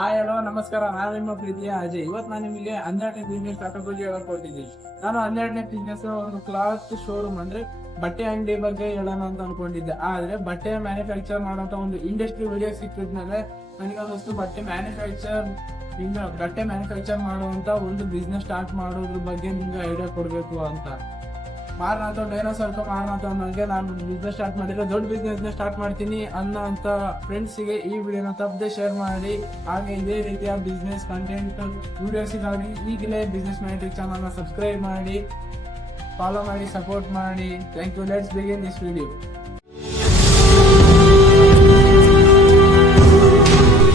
Hello ನಮಸ್ಕಾರ. ನಾನು ನಿಮ್ಮ ಪ್ರೀತಿಯ ಅಜಯ್. ಇವತ್ತು ನಾನು ನಿಮಗೆ 12ನೇ ಬಿಸ್ನೆಸ್ ಸ್ಟಾರ್ಟ್ಅಪ್ ಬಗ್ಗೆ ಹೇಳಕ್ ಕೊಟ್ಟಿದ್ದೀನಿ. ನಾನು 12ನೇ ಬಿಸ್ನೆಸ್ ಒಂದು ಕ್ಲಾತ್ ಶೋರೂಮ್ ಅಂದ್ರೆ ಬಟ್ಟೆ ಅಂಗಡಿ ಬಗ್ಗೆ ಹೇಳೋಣ ಅಂತ ಅನ್ಕೊಂಡಿದ್ದೆ. ಆದ್ರೆ ಬಟ್ಟೆ ಮ್ಯಾನುಫ್ಯಾಕ್ಚರ್ ಮಾಡುವಂತ ಒಂದು ಇಂಡಸ್ಟ್ರಿ ವಿಡಿಯೋ ಸಿಕ್ಕಿದ್ಮೇಲೆ ನನಗೆ ಬಟ್ಟೆ ಮ್ಯಾನುಫ್ಯಾಕ್ಚರ್ ಮಾಡುವಂತ ಒಂದು ಬಿಸ್ನೆಸ್ ಸ್ಟಾರ್ಟ್ ಮಾಡೋದ್ರ ಬಗ್ಗೆ ನಿಮ್ಗೆ ಐಡಿಯಾ ಕೊಡ್ಬೇಕು ಅಂತ. ಮಾರನಾಥ ಏನೋ ಸ್ವಲ್ಪ ಮಾರನಾಥ ಅನ್ನೋಂಗೆ ನಾನು ಬಿಸ್ನೆಸ್ ಸ್ಟಾರ್ಟ್ ಮಾಡಿದ್ರೆ ದೊಡ್ಡ ಬಿಸ್ನೆಸ್ನ ಸ್ಟಾರ್ಟ್ ಮಾಡ್ತೀನಿ ಅನ್ನೋಂಥ ಫ್ರೆಂಡ್ಸಿಗೆ ಈ ವಿಡಿಯೋನ ತಪ್ಪದೆ ಶೇರ್ ಮಾಡಿ. ಹಾಗೆ ಇದೇ ರೀತಿಯ ಬಿಸ್ನೆಸ್ ಕಂಟೆಂಟ್ ವಿಡಿಯೋಸಿಗಾಗಿ ಈಗಲೇ ಬಿಸ್ನೆಸ್ ಮ್ಯಾಟ್ರಿಕ್ ಚಾನಲ್ನ ಸಬ್ಸ್ಕ್ರೈಬ್ ಮಾಡಿ, ಫಾಲೋ ಮಾಡಿ, ಸಪೋರ್ಟ್ ಮಾಡಿ. Thank you. Let's begin this video.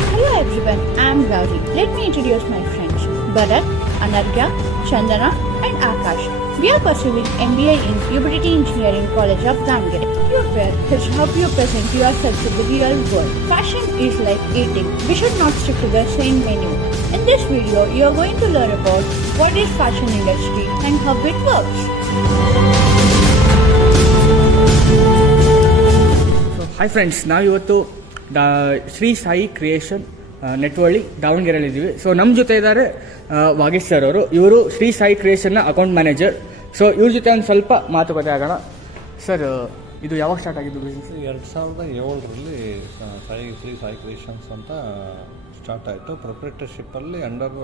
Hello everyone, I am Gauri. Let me introduce my friends Bharat, Anargya, Chandana and Akash. We are pursuing MBA in Puberty Engineering College of Davangere. Your wear is how you present yourself to the real world. Fashion is like eating. We should not stick to the same menu. In this video, you are going to learn about what is fashion industry and how it works. Hi friends, ನಾವಿವತ್ತು Shri Sai creation ನೆಟ್ವಳ್ಳಿ ದಾವಣಗೆರೆಯಲ್ಲಿದ್ದೀವಿ. So ನಮ್ಮ ಜೊತೆ ಇದ್ದಾರೆ Vagesh sir ಅವರು. ಇವರು ಶ್ರೀ ಸಾಯಿ ಕ್ರಿಯೇಷನ್ನ account manager. So ಇವ್ರ ಜೊತೆ ಒಂದು ಸ್ವಲ್ಪ ಮಾತುಕತೆ ಆಗೋಣ. ಸರ್, ಇದು ಯಾವಾಗ ಸ್ಟಾರ್ಟ್ ಆಗಿದ್ದು ಬಿಸ್ನೆಸ್? 2007ರಲ್ಲಿ ಶ್ರೀ ಸಾಯಿ ಕ್ರಿಯೇಷನ್ಸ್ ಅಂತ ಸ್ಟಾರ್ಟ್ ಆಯಿತು. ಪ್ರೊಪ್ರೈಟರ್ಶಿಪ್ಪಲ್ಲಿ ಅಂಡರ್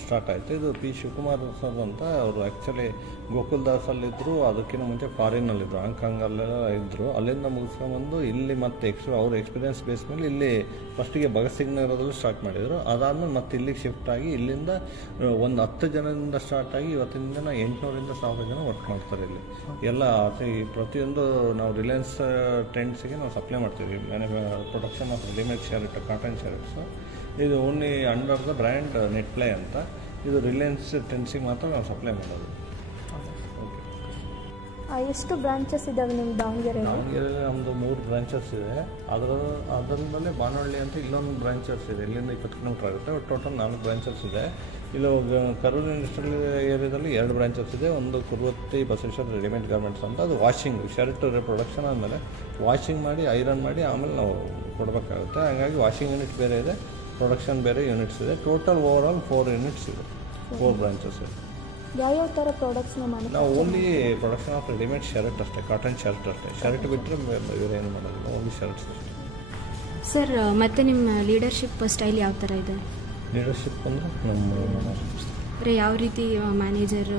ಸ್ಟಾರ್ಟ್ ಆಯಿತು. ಇದು ಪಿ ಶಿವಕುಮಾರ್ ಸರ್ ಅಂತ ಅವರು ಆ್ಯಕ್ಚುಲಿ ಗೋಕುಲ್ದಾಸಲ್ಲಿದ್ದರು. ಅದಕ್ಕಿಂತ ಮುಂಚೆ ಫಾರಿನಲ್ಲಿದ್ದರು, ಹಾಂಗ್ಕಾಂಗಲ್ಲೆಲ್ಲ ಇದ್ದರು. ಅಲ್ಲಿಂದ ಮುಗಿಸ್ಕೊಂಬಂದು ಇಲ್ಲಿ ಮತ್ತೆ ಅವ್ರ ಎಕ್ಸ್ಪೀರಿಯನ್ಸ್ ಬೇಸ್ ಮೇಲೆ ಇಲ್ಲಿ ಫಸ್ಟಿಗೆ ಭಗತ್ ಸಿಂಗ್ ನಗರದಲ್ಲಿ ಸ್ಟಾರ್ಟ್ ಮಾಡಿದರು. ಅದಾದಮೇಲೆ ಮತ್ತೆ ಇಲ್ಲಿಗೆ ಶಿಫ್ಟ್ ಆಗಿ ಇಲ್ಲಿಂದ ಒಂದು 10 ಜನದಿಂದ ಸ್ಟಾರ್ಟ್ ಆಗಿ ಇವತ್ತಿನ ದಿನ 800ರಿಂದ 1000 ಜನ ವರ್ಕ್ ಮಾಡ್ತಾರೆ ಇಲ್ಲಿ ಎಲ್ಲ. ಈ ಪ್ರತಿಯೊಂದು ನಾವು ರಿಲಯನ್ಸ್ ಟ್ರೆಂಡ್ಸಿಗೆ ನಾವು ಸಪ್ಲೈ ಮಾಡ್ತೀವಿ. Production of readymade shirt, cotton shirts. ಇದು only under the brand Net Play ಅಂತ. ಇದು ರಿಲಯನ್ಸ್ ಟ್ರೆಂಡ್ಸಿಗೆ ಮಾತ್ರ ನಾವು ಸಪ್ಲೈ ಮಾಡೋದು. ಎಷ್ಟು ಬ್ರಾಂಚಸ್ ಇದಾವೆ ನಿಮ್ಮ ದಾವಣಗೆರೆಯಲ್ಲಿ? ನಮ್ಮದು 3 ಬ್ರಾಂಚಸ್ ಇದೆ. ಅದರಲ್ಲೇ ಬಾನಹಳ್ಳಿ ಅಂತ ಇಲ್ಲೊಂದು ಬ್ರಾಂಚಸ್ ಇದೆ. ಇಲ್ಲಿಂದ 20 ಕಿಲೋಮೀಟರ್ ಆಗುತ್ತೆ. ಟೋಟಲ್ 4 ಬ್ರಾಂಚಸ್ ಇದೆ. ಇಲ್ಲಿ ಕರೂರು ಇಂಡಸ್ಟ್ರಿಯಲ್ ಏರಿಯಾದಲ್ಲಿ 2 ಬ್ರಾಂಚಸ್ ಇದೆ. ಒಂದು ಕುರುವತ್ತಿ ಬಸವೇಶ್ವರ ರೆಡಿಮೇಡ್ ಗಾರ್ಮೆಂಟ್ಸ್ ಅಂತ. ಅದು ವಾಷಿಂಗ್ ಶರ್ಟ್ ಪ್ರೊಡಕ್ಷನ್ ಆದಮೇಲೆ ವಾಷಿಂಗ್ ಮಾಡಿ ಐರನ್ ಮಾಡಿ ಆಮೇಲೆ ನಾವು ಕೊಡಬೇಕಾಗುತ್ತೆ. ಹಾಗಾಗಿ ವಾಷಿಂಗ್ ಯೂನಿಟ್ ಬೇರೆ ಇದೆ, ಪ್ರೊಡಕ್ಷನ್ ಬೇರೆ ಯೂನಿಟ್ಸ್ ಇದೆ. ಟೋಟಲ್ ಓವರ್ ಆಲ್ 4 ಯೂನಿಟ್ಸ್ ಇದೆ, 4 ಬ್ರಾಂಚಸ್ ಇದೆ. ಯಾವ್ಯಾವ ಥರ ಪ್ರಾಡಕ್ಟ್ಸ್ನ ನಾವು only production of readymade shirt ಅಷ್ಟೇ, ಕಾಟನ್ ಶರ್ಟ್ ಅಷ್ಟೇ. ಶರ್ಟ್ ಬಿಟ್ಟರೆ ಬೇರೆ ಏನು ಮಾಡೋದಿಲ್ಲ, ಓನ್ಲಿ ಶರ್ಟ್ಸ್ ಅಷ್ಟೇ. ಸರ್, ಮತ್ತು ನಿಮ್ಮ ಲೀಡರ್ಶಿಪ್ ಸ್ಟೈಲ್ ಯಾವ ಥರ ಇದೆ? ಲೀಡರ್ಶಿಪ್ ಅಂದರೆ ನಮ್ಮ ಯಾವ ರೀತಿ ಮ್ಯಾನೇಜರ್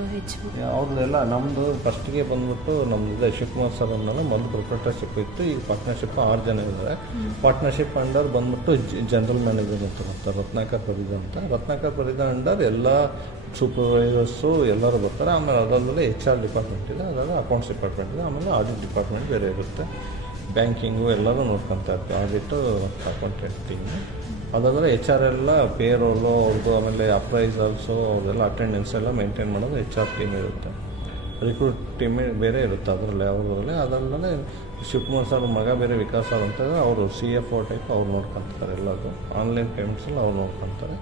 ಅವ್ರದ್ದೆಲ್ಲ ನಮ್ಮದು ಫಸ್ಟಿಗೆ ಬಂದ್ಬಿಟ್ಟು ನಮ್ಮದು ಶಿವಕುಮಾರ್ ಸರ್ ಅನ್ನೋದು ಮೊದಲು ಪ್ರೊಪ್ರೈಟರ್ಶಿಪ್ ಇತ್ತು. ಈಗ ಪಾರ್ಟ್ನರ್ಶಿಪ್ 6 ಜನ ಇದ್ದಾರೆ. ಪಾರ್ಟ್ನರ್ಶಿಪ್ ಅಂಡರ್ ಬಂದ್ಬಿಟ್ಟು ಜನರಲ್ ಮ್ಯಾನೇಜರ್ ಅಂತ ಬರ್ತಾರೆ, ರತ್ನಾಕರ್ ಪರಿದ ಅಂತ. ರತ್ನಾಕರ್ ಪರಿದ ಅಂಡರ್ ಎಲ್ಲ ಸೂಪರ್ವೈಸರ್ಸು ಎಲ್ಲರೂ ಬರ್ತಾರೆ. ಆಮೇಲೆ ಅದರಲ್ಲೇ HR ಡಿಪಾರ್ಟ್ಮೆಂಟ್ ಇದೆ, ಅದರಲ್ಲಿ ಅಕೌಂಟ್ಸ್ ಡಿಪಾರ್ಟ್ಮೆಂಟ್ ಇದೆ, ಆಮೇಲೆ ಆಡಿಟ್ ಡಿಪಾರ್ಟ್ಮೆಂಟ್ ಬೇರೆ ಇರುತ್ತೆ. ಬ್ಯಾಂಕಿಂಗು ಎಲ್ಲರೂ ನೋಡ್ಕೊತಾ ಇರ್ತೀವಿ, ಆಡಿಟು, ಅಕೌಂಟೆಂಟಿಂಗು. ಅದಾದರೆ HR ಎಲ್ಲ ಪೇರೋಲು ಅವ್ರದ್ದು, ಆಮೇಲೆ ಅಪ್ರೈಸಲ್ಸು ಅವ್ರದ್ದೆಲ್ಲ ಅಟೆಂಡೆನ್ಸ್ ಎಲ್ಲ ಮೇಂಟೈನ್ ಮಾಡೋದು HR ಟೀಮ್ ಇರುತ್ತೆ. ರಿಕ್ರೂಟ್ ಟೀಮ್ ಬೇರೆ ಇರುತ್ತೆ ಅದರಲ್ಲಿ ಅವ್ರದ್ರಲ್ಲಿ. ಅದಾದಮೇಲೆ ಶಿವಕುಮಾರ್ ಸರ್ ಮಗ ಬೇರೆ ವಿಕಾಸ್ ಸರ್ ಅಂತ ಅವರು CFO ಟೈಪ್ ಅವ್ರು ನೋಡ್ಕೊತಾರೆ. ಎಲ್ಲದು ಆನ್ಲೈನ್ ಪೇಮೆಂಟ್ಸಲ್ಲಿ ಅವ್ರು ನೋಡ್ಕೊತಾರೆ.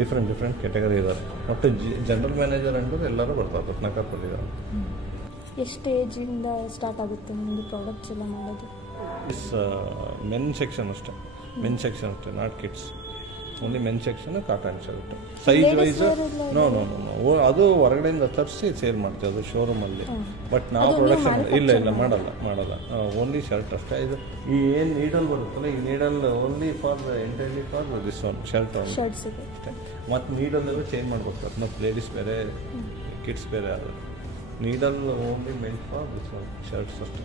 ಡಿಫ್ರೆಂಟ್ ಕ್ಯಾಟಗರಿ ಇದ್ದಾರೆ. ಮತ್ತು ಜನರಲ್ ಮ್ಯಾನೇಜರ್ ಅಂಡರ್ ಎಲ್ಲರೂ ಬರ್ತಾರೆ, ರತ್ನಾಕರ್ ಪಟ್ಟಿದ್ದಾರೆ. ಎಷ್ಟು ಏಜಿಂದ ಸ್ಟಾರ್ಟ್ ಆಗುತ್ತೆ ನಿಮ್ಮದು ಪ್ರಾಡಕ್ಟ್ಸ್ ಎಲ್ಲ ಮಾಡೋದು? ಮೆನ್ ಸೆಕ್ಷನ್ ಅಷ್ಟೇ, not kids. Only men section, cotton shirt. Size wise no ಅದು ಹೊರಗಡೆಯಿಂದ ತರಿಸಿ ಸೇಲ್ ಮಾಡ್ತೀವಿ, ಅದು ಶೋರೂಮಲ್ಲಿ. ಬಟ್ ನಾವು ಪ್ರೊಡಕ್ಷನ್ ಇಲ್ಲ ಮಾಡಲ್ಲ. ಓನ್ಲಿ ಶರ್ಟ್ ಅಷ್ಟೇ. ಇದು ಈ ಏನು ನೀಡಲ್ ಬರುತ್ತಲ್ಲ, ಈ needle only entirely for this one shirt ಅಷ್ಟೇ. ಮತ್ತು ನೀಡಲ್ಲೆಲ್ಲ ಚೇಂಜ್ ಮಾಡ್ಬೇಕು. ಮತ್ತು ಲೇಡೀಸ್ ಬೇರೆ, ಕಿಡ್ಸ್ ಬೇರೆ. ಅದು needle only meant for this one shirts ಅಷ್ಟೇ.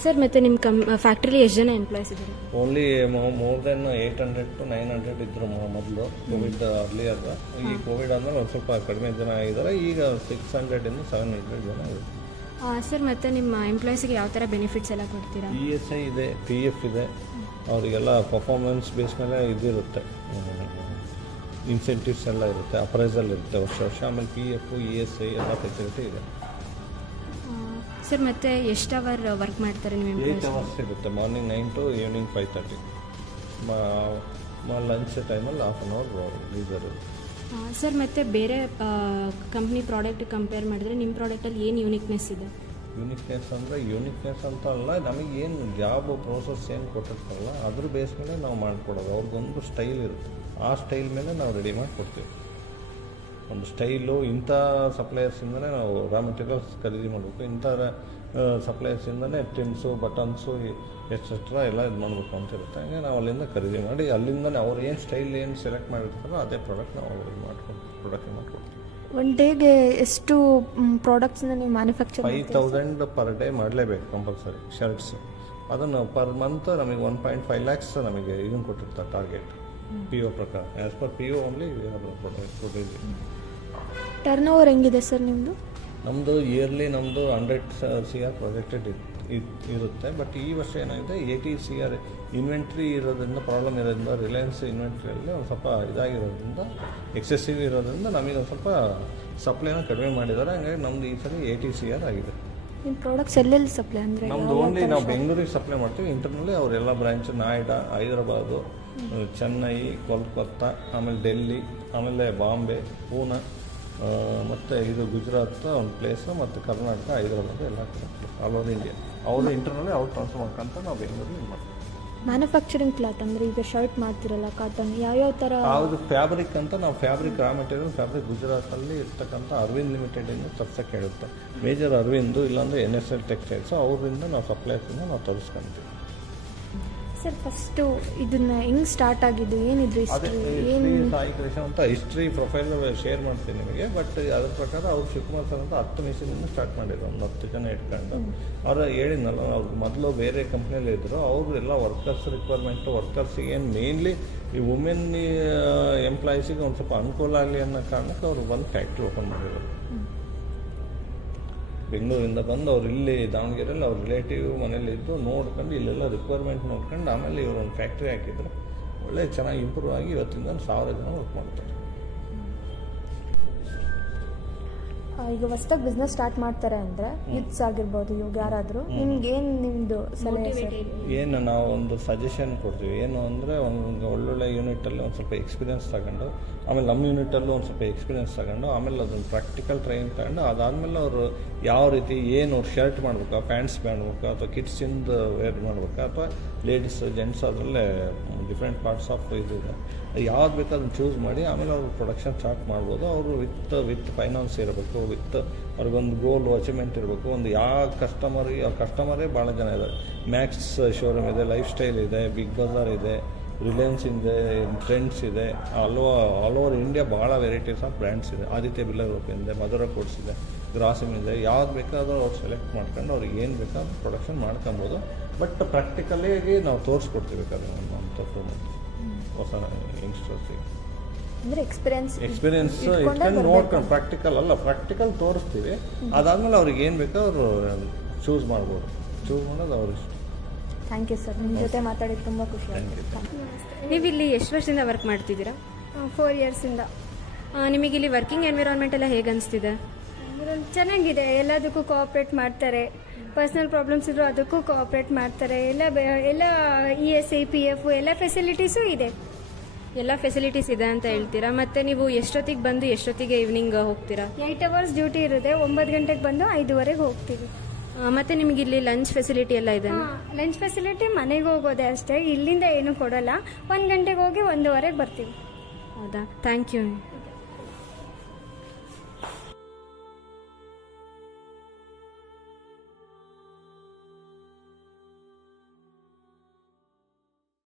ಸರ್, ಮತ್ತು ನಿಮ್ಮ ಫ್ಯಾಕ್ಟ್ರಿಲಿ ಎಷ್ಟು ಜನ ಎಂಪ್ಲಾಯ್ಸ್ ಇದ್ದಾರೆ? ಓನ್ಲಿ ಮೋರ್ ದೆನ್ 800 to 900 ಇದ್ದರು ಮೊದಲು, ಕೋವಿಡ್ ಅರ್ಲಿಯರ್. ಈ ಕೋವಿಡ್ ಆದಮೇಲೆ ಒಂದು ಸ್ವಲ್ಪ ಕಡಿಮೆ ಜನ ಆಗಿದ್ದಾರೆ. ಈಗ 600 to 700 ಜನ ಇದೆ. ಸರ್, ಮತ್ತು ನಿಮ್ಮ ಎಂಪ್ಲಾಯ್ಸಿಗೆ ಯಾವ ಥರ ಬೆನಿಫಿಟ್ಸ್ ಎಲ್ಲ ಕೊಡ್ತೀರಾ? ESI ಇದೆ, PF ಇದೆ. ಅವರಿಗೆಲ್ಲ ಪರ್ಫಾರ್ಮೆನ್ಸ್ ಬೇಸ್ ಮೇಲೆ ಇದಿರುತ್ತೆ, ಇನ್ಸೆಂಟಿವ್ಸ್ ಎಲ್ಲ ಇರುತ್ತೆ, ಅಪ್ರೈಸಲ್ ಇರುತ್ತೆ ವರ್ಷ. ಆಮೇಲೆ PF, ESI ಎಲ್ಲ ಫೆಸಿಲಿಟಿ ಇದೆ. ಸರ್, ಮತ್ತು ಎಷ್ಟು ಅವರ್ ವರ್ಕ್ ಮಾಡ್ತಾರೆ ನಿಮ್ಮ 8 hours ಇರುತ್ತೆ. Morning 9 to evening 5:30. ಲಂಚ್ ಟೈಮಲ್ಲಿ 1/2 hour ಲೀಸರ್ ಇರುತ್ತೆ. ಸರ್, ಮತ್ತು ಬೇರೆ ಕಂಪ್ನಿ ಪ್ರಾಡಕ್ಟ್ ಕಂಪೇರ್ ಮಾಡಿದ್ರೆ ನಿಮ್ಮ ಪ್ರಾಡಕ್ಟಲ್ಲಿ ಏನು ಯೂನಿಕ್ನೆಸ್ ಇದೆ? ಯೂನಿಕ್ನೆಸ್ ಅಂದರೆ ಯೂನಿಕ್ನೆಸ್ ಅಂತ ಅಲ್ಲ, ನಮಗೇನು ಜಾಬ್ ಪ್ರೋಸೆಸ್ ಏನು ಕೊಟ್ಟಿರ್ತಾರಲ್ಲ ಅದ್ರ ಬೇಸ್ ಮೇಲೆ ನಾವು ಮಾಡಿಕೊಡೋದು. ಅವ್ರಿಗೊಂದು ಸ್ಟೈಲ್ ಇರುತ್ತೆ, ಆ ಸ್ಟೈಲ್ ಮೇಲೆ ನಾವು ರೆಡಿ ಮಾಡಿ ಕೊಡ್ತೀವಿ. ಒಂದು ಸ್ಟೈಲು ಇಂಥ ಸಪ್ಲೈಯರ್ಸಿಂದಲೇ ನಾವು ರಾ ಮೆಟೀರಿಯಲ್ಸ್ ಖರೀದಿ ಮಾಡಬೇಕು, ಇಂಥ ಸಪ್ಲೈಯರ್ಸಿಂದಲೇ ಟಿನ್ಸು ಬಟನ್ಸು ಎಕ್ಸೆಟ್ರಾ ಎಲ್ಲ ಇದು ಮಾಡಬೇಕು ಅಂತ ಇರುತ್ತೆ. ಹಾಗೆ ನಾವು ಅಲ್ಲಿಂದ ಖರೀದಿ ಮಾಡಿ ಅಲ್ಲಿಂದಲೇ ಅವ್ರು ಏನು ಸ್ಟೈಲ್ ಏನು ಸೆಲೆಕ್ಟ್ ಮಾಡಿರ್ತಾರೋ ಅದೇ ಪ್ರಾಡಕ್ಟ್ ನಾವು ಅವ್ರಿಗೆ ಮಾಡ್ಕೊಂಡು ಪ್ರೊಡಕ್ಷನ್ ಮಾಡಿಕೊಡ್ತೀವಿ. ಒನ್ ಡೇಗೆ ಎಷ್ಟು ಪ್ರಾಡಕ್ಟ್ಸ್ನ ನೀವು ಮ್ಯಾನುಫ್ಯಾಕ್ಚರ್ 5,000 ಪರ್ ಡೇ ಮಾಡಲೇಬೇಕು ಕಂಪಲ್ಸರಿ ಶರ್ಟ್ಸ್. ಅದನ್ನು ಪರ್ ಮಂತ್ ನಮಗೆ 1.5 lakhs ನಮಗೆ ಇದನ್ನು ಕೊಟ್ಟಿರ್ತಾರೆ ಟಾರ್ಗೆಟ್ PO ಪ್ರಕಾರ. ಆ್ಯಸ್ ಪರ್ PO ಓನ್ಲಿ ಕೊಟ್ಟಿದ್ದೀವಿ. ಟರ್ನ್ ಓವರ್ ಹೆಂಗಿದೆ ಸರ್ ನಿಮ್ಮದು? ನಮ್ಮದು ಇಯರ್ಲಿ ನಮ್ಮದು 100 CR ಪ್ರಾಜೆಕ್ಟೆಡ್ ಇರುತ್ತೆ. ಬಟ್ ಈ ವರ್ಷ ಏನಾಗಿದೆ 80 CR ಇನ್ವೆಂಟ್ರಿ ಇರೋದ್ರಿಂದ, ಪ್ರಾಬ್ಲಮ್ ಇರೋದ್ರಿಂದ, ರಿಲಯನ್ಸ್ ಇನ್ವೆಂಟ್ರಿಯಲ್ಲಿ ಒಂದು ಸ್ವಲ್ಪ ಇದಾಗಿರೋದ್ರಿಂದ, ಎಕ್ಸೆಸಿವ್ ಇರೋದ್ರಿಂದ ನಮಗೆ ಒಂದು ಸ್ವಲ್ಪ ಸಪ್ಲೈನ ಕಡಿಮೆ ಮಾಡಿದ್ದಾರೆ. ಹಂಗಾಗಿ ನಮ್ಮದು ಈ ಸಲ 80 CR ಆಗಿದೆ. ನಿಮ್ಮ ಪ್ರಾಡಕ್ಟ್ಸ್ ಎಲ್ಲೆಲ್ಲಿ ಸಪ್ಲೈ ಅಂದರೆ? ನಮ್ಮದು ಓನ್ಲಿ ನಾವು ಬೆಂಗಳೂರಿಗೆ ಸಪ್ಲೈ ಮಾಡ್ತೀವಿ. ಇಂಟರ್ನಲ್ಲಿ ಅವರೆಲ್ಲ ಬ್ರಾಂಚ್ ನಾಯ್ಡಾ, ಹೈದರಾಬಾದು, ಚೆನ್ನೈ, ಕೋಲ್ಕತ್ತಾ, ಆಮೇಲೆ ಡೆಲ್ಲಿ, ಆಮೇಲೆ ಬಾಂಬೆ, ಪೂನಾ, ಮತ್ತು ಇದು ಗುಜರಾತ್ ಒಂದು ಪ್ಲೇಸು, ಮತ್ತು ಕರ್ನಾಟಕ, ಹೈದರಾಬಾದ್ ಎಲ್ಲ ಕಡೆ ಆಲ್ ಓವರ್ ಇಂಡಿಯಾ. ಅವರು ಇಂಟರ್ನಲ್ಲಿ ಅವ್ರು ಟ್ರಾನ್ಸ್ಫರ್ ಮಾಡ್ಕೊಂತ ನಾವು ಬೆಂಗಳೂರಲ್ಲಿ ಮಾಡ್ತೀವಿ. ಮ್ಯಾನುಫ್ಯಾಕ್ಚರಿಂಗ್ ಕ್ಲಾತ್ ಅಂದರೆ ಈಗ ಶರ್ಟ್ ಮಾಡ್ತಿರಲ್ಲ, ಕಾಟನ್ ಯಾವ್ಯಾವ ಥರ? ಅದು ಫ್ಯಾಬ್ರಿಕ್ ಅಂತ ನಾವು ಫ್ಯಾಬ್ರಿಕ್ ರಾ ಮೆಟೀರಿಯಲ್ ಫ್ಯಾಬ್ರಿಕ್ ಗುಜರಾತಲ್ಲಿ ಇರ್ತಕ್ಕಂಥ ಅರವಿಂದ್ ಲಿಮಿಟೆಡಿಂದ ತರ್ಸೋಕ್ಕೆ ಹೇಳುತ್ತೆ. ಮೇಜರ್ ಅರವಿಂದು ಇಲ್ಲಾಂದರೆ NSL ಟೆಕ್ಸ್ಟೈಲ್ಸು, ಅವರಿಂದ ನಾವು ಸಪ್ಲೈಸಿಂದ ನಾವು ತರಿಸ್ಕೊಂತೀವಿ. ಸರ್ ಫಸ್ಟು ಇದನ್ನ ಹೆಂಗೆ ಸ್ಟಾರ್ಟ್ ಆಗಿದ್ದು, ಏನಿದ್ರು ಅದೇ ಏನು? ಸಾಯಿ ಕ್ರಿಯೇಷನ್ ಅಂತ ಹಿಸ್ಟ್ರಿ ಪ್ರೊಫೈಲ್ ಶೇರ್ ಮಾಡ್ತೀನಿ ನಿಮಗೆ. ಬಟ್ ಅದ್ರ ಪ್ರಕಾರ ಅವ್ರು ಶಿವಕುಮಾರ್ ಸರ್ ಅಂತ 10 ಮಿಷನಿಂದ ಸ್ಟಾರ್ಟ್ ಮಾಡಿದ್ರು, ಒಂದು 10 ಜನ ಇಟ್ಕೊಂಡು. ಅವ್ರು ಹೇಳಿದ್ನಲ್ಲ, ಅವ್ರು ಮೊದಲು ಬೇರೆ ಕಂಪ್ನಿಯಲ್ಲಿ ಇದ್ದರು. ಅವರು ಎಲ್ಲ ವರ್ಕರ್ಸ್ ರಿಕ್ವೈರ್ಮೆಂಟು, ವರ್ಕರ್ಸಿಗೆ ಏನು ಮೇನ್ಲಿ ಈ ವುಮೆನ್ ಎಂಪ್ಲಾಯೀಸಿಗೆ ಒಂದು ಸ್ವಲ್ಪ ಅನುಕೂಲ ಆಗಲಿ ಅನ್ನೋ ಕಾರಣಕ್ಕೆ ಅವರು ಬಂದು ಫ್ಯಾಕ್ಟ್ರಿ ಓಪನ್ ಮಾಡಿದ್ರು. ಬೆಂಗಳೂರಿಂದ ಬಂದು ಅವ್ರು ಇಲ್ಲಿ ದಾವಣಗೆರೆಯಲ್ಲಿ ಅವ್ರ ರಿಲೇಟಿವ್ ಮನೇಲಿ ಇದ್ದು ನೋಡ್ಕೊಂಡು ಇಲ್ಲೆಲ್ಲ ರಿಕ್ವೈರ್ಮೆಂಟ್ ನೋಡ್ಕೊಂಡು ಆಮೇಲೆ ಇವರು ಒಂದು ಫ್ಯಾಕ್ಟ್ರಿ ಹಾಕಿದ್ರು. ಒಳ್ಳೆ ಚೆನ್ನಾಗಿ ಇಂಪ್ರೂವ್ ಆಗಿ ಇವತ್ತಿಂದ 1,000 ಜನ ವರ್ಕ್ ಮಾಡ್ತಾರೆ. ಈಗ ಹೊಸ್ದಾಗಿ ಬಿಸ್ನೆಸ್ ಸ್ಟಾರ್ಟ್ ಮಾಡ್ತಾರೆ ಅಂದರೆ ಯೂತ್ಸ್ ಆಗಿರ್ಬೋದು, ಇವಾಗ ಯಾರಾದರೂ ನಿಮ್ಗೆ ಏನು ನಿಮ್ಮದು ಸಲಹೆ ಸರ್? ಏನು ನಾವು ಒಂದು ಸಜೆಷನ್ ಕೊಡ್ತೀವಿ. ಏನು ಅಂದರೆ ಒಂದು ಒಳ್ಳೊಳ್ಳೆ ಯೂನಿಟಲ್ಲಿ ಒಂದು ಸ್ವಲ್ಪ ಎಕ್ಸ್ಪೀರಿಯನ್ಸ್ ತಗೊಂಡು, ಆಮೇಲೆ ನಮ್ಮ ಯೂನಿಟಲ್ಲೂ ಒಂದು ಸ್ವಲ್ಪ ಎಕ್ಸ್ಪೀರಿಯನ್ಸ್ ತಗೊಂಡು, ಆಮೇಲೆ ಅದನ್ನು ಪ್ರಾಕ್ಟಿಕಲ್ ಟ್ರೈನಿಂಗ್ ತಗೊಂಡು, ಅದಾದಮೇಲೆ ಅವರು ಯಾವ ರೀತಿ ಏನು ಅವ್ರು ಶರ್ಟ್ ಮಾಡಬೇಕಾ, ಪ್ಯಾಂಟ್ಸ್ ಮಾಡಬೇಕಾ, ಅಥವಾ ಕಿಡ್ಸಿಂದು ವೇರ್ ಮಾಡಬೇಕಾ, ಅಥವಾ ಲೇಡೀಸ್ ಜೆಂಟ್ಸ್, ಅದರಲ್ಲೇ ಡಿಫ್ರೆಂಟ್ ಪಾರ್ಟ್ಸ್ ಆಫ್ ಇದಿದೆ. ಯಾವ್ದು ಬೇಕು ಅದನ್ನು ಚೂಸ್ ಮಾಡಿ ಆಮೇಲೆ ಅವರು ಪ್ರೊಡಕ್ಷನ್ ಸ್ಟಾರ್ಟ್ ಮಾಡ್ಬೋದು. ಅವರು ವಿತ್ ಫೈನಾನ್ಸ್ ಇರಬೇಕು, ವಿತ್ ಅವ್ರಿಗೊಂದು ಗೋಲ್ ಅಚೀವ್ಮೆಂಟ್ ಇರಬೇಕು. ಒಂದು ಯಾವ ಕಸ್ಟಮರೇ ಭಾಳ ಜನ ಇದ್ದಾರೆ. ಮ್ಯಾಕ್ಸ್ ಶೋರೂಮ್ ಇದೆ, ಲೈಫ್ ಸ್ಟೈಲ್ ಇದೆ, ಬಿಗ್ ಬಜಾರ್ ಇದೆ, ರಿಲಯನ್ಸ್ ಇದೆ, ಟ್ರೆಂಡ್ಸ್ ಇದೆ, ಆಲ್ ಓವರ್ ಇಂಡಿಯಾ ಭಾಳ ವೆರೈಟೀಸ್ ಆಫ್ ಬ್ರ್ಯಾಂಡ್ಸ್ ಇದೆ. ಆದಿತ್ಯ ಬಿರ್ಲಾ ಗ್ರೂಪ್ ಇದೆ, ಮಧುರಾ ಕೋಟ್ಸ್ ಇದೆ, ಗ್ರಾಸಿಮ್ ಇದೆ. ಯಾವ್ದು ಬೇಕಾದರೂ ಅವ್ರು ಸೆಲೆಕ್ಟ್ ಮಾಡ್ಕೊಂಡು ಅವ್ರಿಗೆ ಏನು ಬೇಕಾದ್ರೂ ಪ್ರೊಡಕ್ಷನ್ ಮಾಡ್ಕೊಬೋದು. ಬಟ್ ಪ್ರಾಕ್ಟಿಕಲಿಯಾಗಿ ನಾವು ತೋರಿಸ್ಕೊಡ್ತೀವಿ ಬೇಕಾದ್ರೆ ನಮ್ಮ ಹೊಸ ಯಂಗ್ಸ್ಟರ್ಸಿಗೆ. ಅಂದರೆ ಎಕ್ಸ್ಪೀರಿಯನ್ಸ್ ಇಟ್ಕೊಂಡು ನೋಡ್ಕೊಂಡು, ಪ್ರಾಕ್ಟಿಕಲ್ ತೋರಿಸ್ತೀವಿ. ಅದಾದಮೇಲೆ ಅವ್ರಿಗೆ ಏನು ಬೇಕೋ ಅವರು ಚೂಸ್ ಮಾಡ್ಬೋದು. ಚೂಸ್ ಮಾಡೋದು ಅವ್ರ ಇಷ್ಟ. ಥ್ಯಾಂಕ್ ಯು ಸರ್, ನಿಮ್ಮ ಜೊತೆ ಮಾತಾಡಿದ್ದು ತುಂಬ ಖುಷಿ ಆಯಿತು. ನೀವು ಇಲ್ಲಿ ಎಷ್ಟು ವರ್ಷದಿಂದ ವರ್ಕ್ ಮಾಡ್ತಿದ್ದೀರಾ? 4 ಇಯರ್ಸಿಂದ. ನಿಮಗೆ ಇಲ್ಲಿ ವರ್ಕಿಂಗ್ ಎನ್ವಿರಾನ್ಮೆಂಟ್ ಎಲ್ಲ ಹೇಗೆ ಅನಿಸ್ತಿದೆ? ಚೆನ್ನಾಗಿದೆ, ಎಲ್ಲದಕ್ಕೂ ಕೋಆಪ್ರೇಟ್ ಮಾಡ್ತಾರೆ. ಪರ್ಸ್ನಲ್ ಪ್ರಾಬ್ಲಮ್ಸ್ ಇದ್ದರೂ ಅದಕ್ಕೂ ಕೋಆಪ್ರೇಟ್ ಮಾಡ್ತಾರೆ. ಎಲ್ಲ ESI PF ಎಲ್ಲ ಫೆಸಿಲಿಟೀಸು ಇದೆ. ಎಲ್ಲ ಫೆಸಿಲಿಟೀಸ್ ಇದೆ ಅಂತ ಹೇಳ್ತೀರಾ. ಮತ್ತು ನೀವು ಎಷ್ಟೊತ್ತಿಗೆ ಬಂದು ಎಷ್ಟೊತ್ತಿಗೆ ಈವ್ನಿಂಗ್ ಹೋಗ್ತೀರಾ? 8 hours ಡ್ಯೂಟಿ ಇರುತ್ತೆ. 9 ಗಂಟೆಗೆ ಬಂದು 5:30 ಹೋಗ್ತೀವಿ. ಮತ್ತು ನಿಮಗೆ ಇಲ್ಲಿ ಲಂಚ್ ಫೆಸಿಲಿಟಿ ಎಲ್ಲ ಇದೆ? ಲಂಚ್ ಫೆಸಿಲಿಟಿ ಮನೆಗೆ ಹೋಗೋದೇ ಅಷ್ಟೇ, ಇಲ್ಲಿಂದ ಏನೂ ಕೊಡೋಲ್ಲ. 1 ಗಂಟೆಗೆ ಹೋಗಿ 1:30 ಬರ್ತೀವಿ. ಹೌದಾ? Thank you.